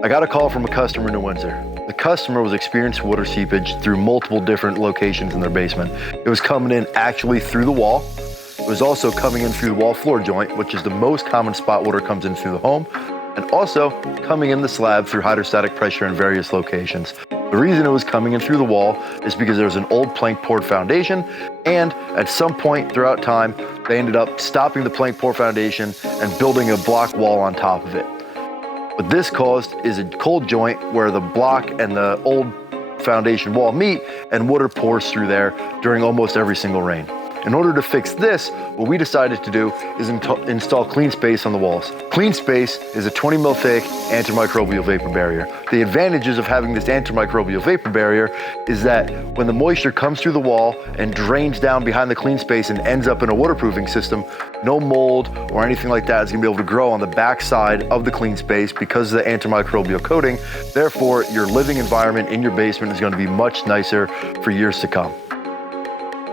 I got a call from a customer in Windsor. The customer was experiencing water seepage through multiple different locations in their basement. It was coming in actually through the wall. It was also coming in through the wall floor joint, which is the most common spot water comes in through the home, and also coming in the slab through hydrostatic pressure in various locations. The reason it was coming in through the wall is because there was an old plank poured foundation, and at some point throughout time, they ended up stopping the plank pour foundation and building a block wall on top of it. What this caused is a cold joint where the block and the old foundation wall meet and water pours through there during almost every single rain. In order to fix this, what we decided to do is install CleanSpace on the walls. CleanSpace is a 20 mil thick antimicrobial vapor barrier. The advantages of having this antimicrobial vapor barrier is that when the moisture comes through the wall and drains down behind the CleanSpace and ends up in a waterproofing system, no mold or anything like that is gonna be able to grow on the back side of the CleanSpace because of the antimicrobial coating. Therefore, your living environment in your basement is gonna be much nicer for years to come.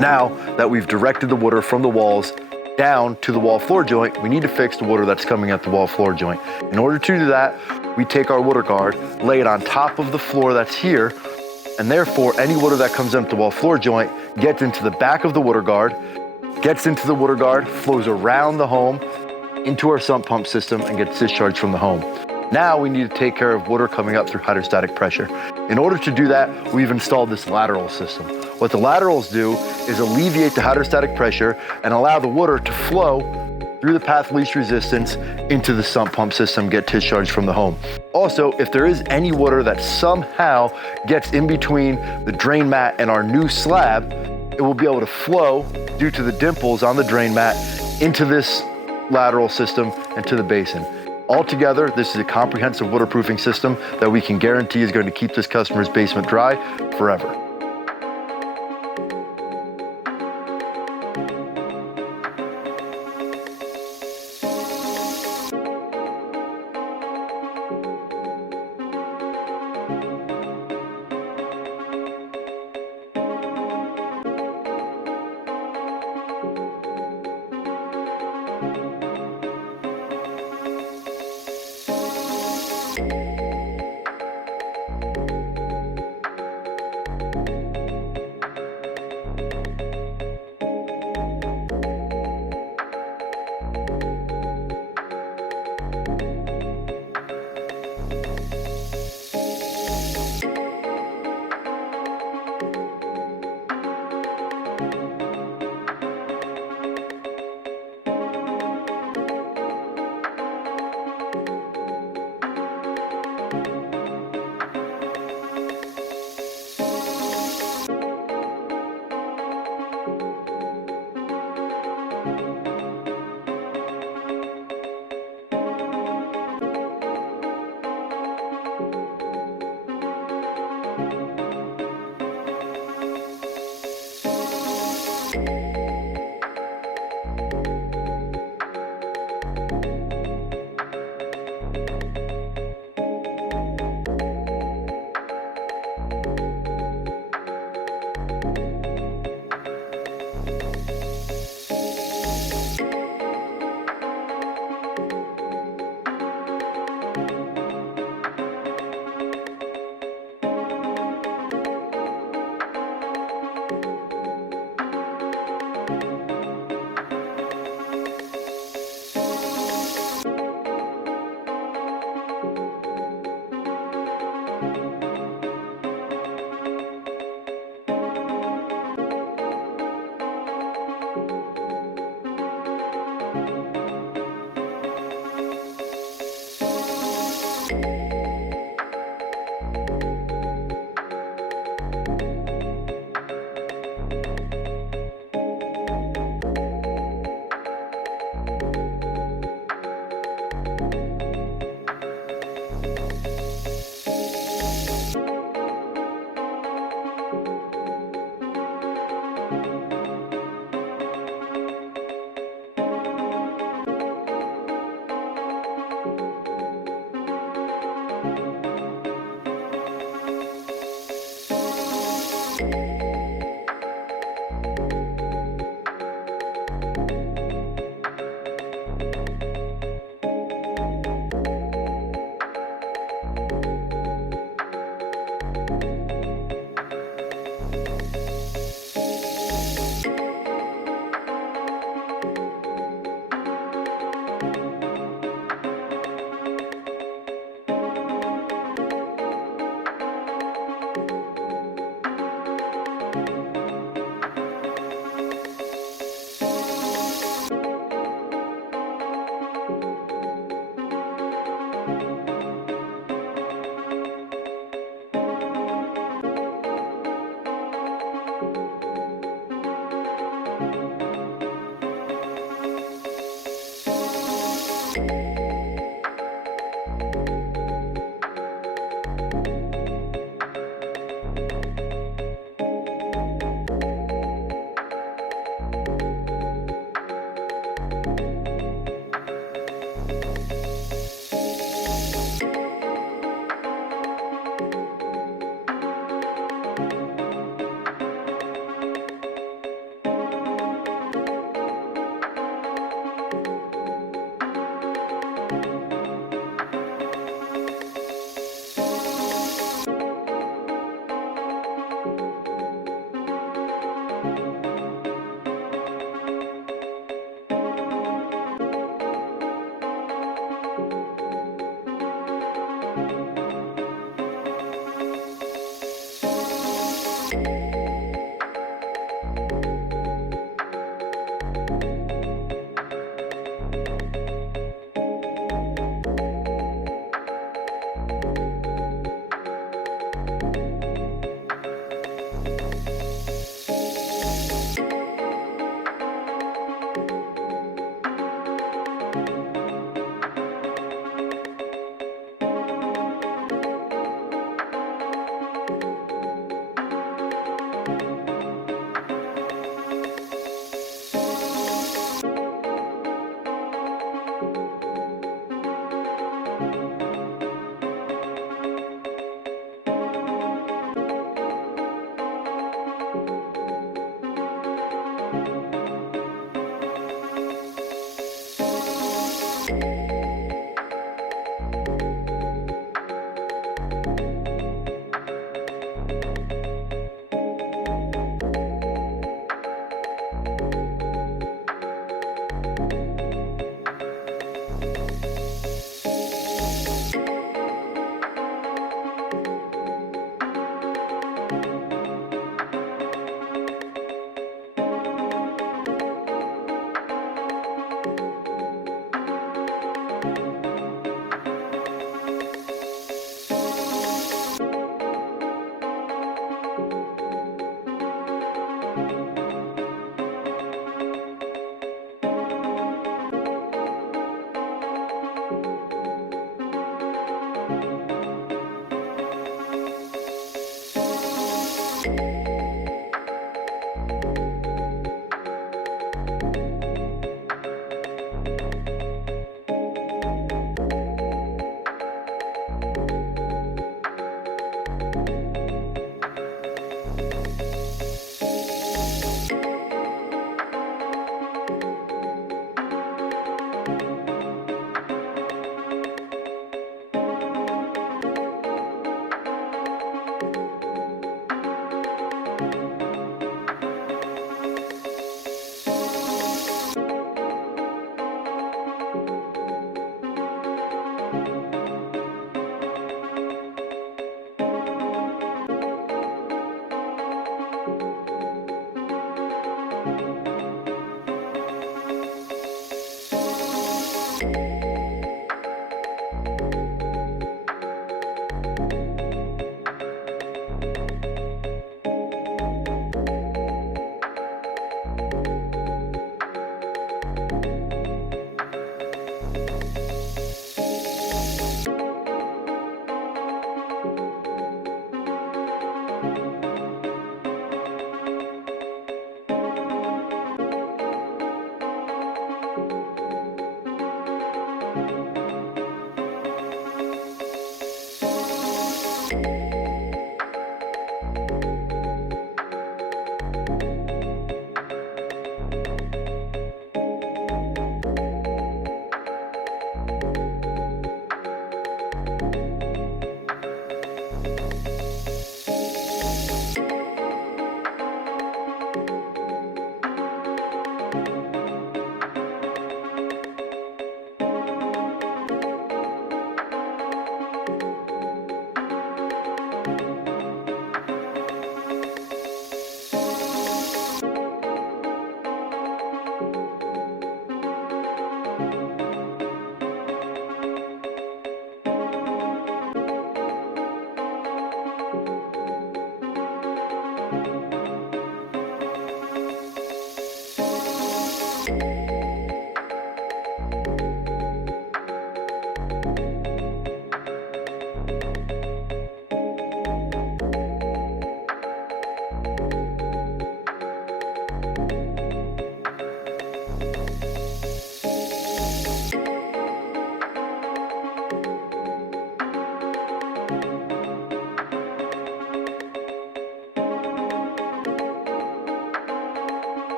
Now that we've directed the water from the walls down to the wall floor joint, we need to fix the water that's coming at the wall floor joint. In order to do that, we take our WaterGuard, lay it on top of the floor that's here, and therefore any water that comes into the wall floor joint gets into the back of the WaterGuard, flows around the home into our sump pump system and gets discharged from the home. Now we need to take care of water coming up through hydrostatic pressure. In order to do that, we've installed this lateral system. What the laterals do is alleviate the hydrostatic pressure and allow the water to flow through the path of least resistance into the sump pump system, get discharged from the home. Also, if there is any water that somehow gets in between the drain mat and our new slab, it will be able to flow due to the dimples on the drain mat into this lateral system and to the basin. Altogether, this is a comprehensive waterproofing system that we can guarantee is going to keep this customer's basement dry forever.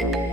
you.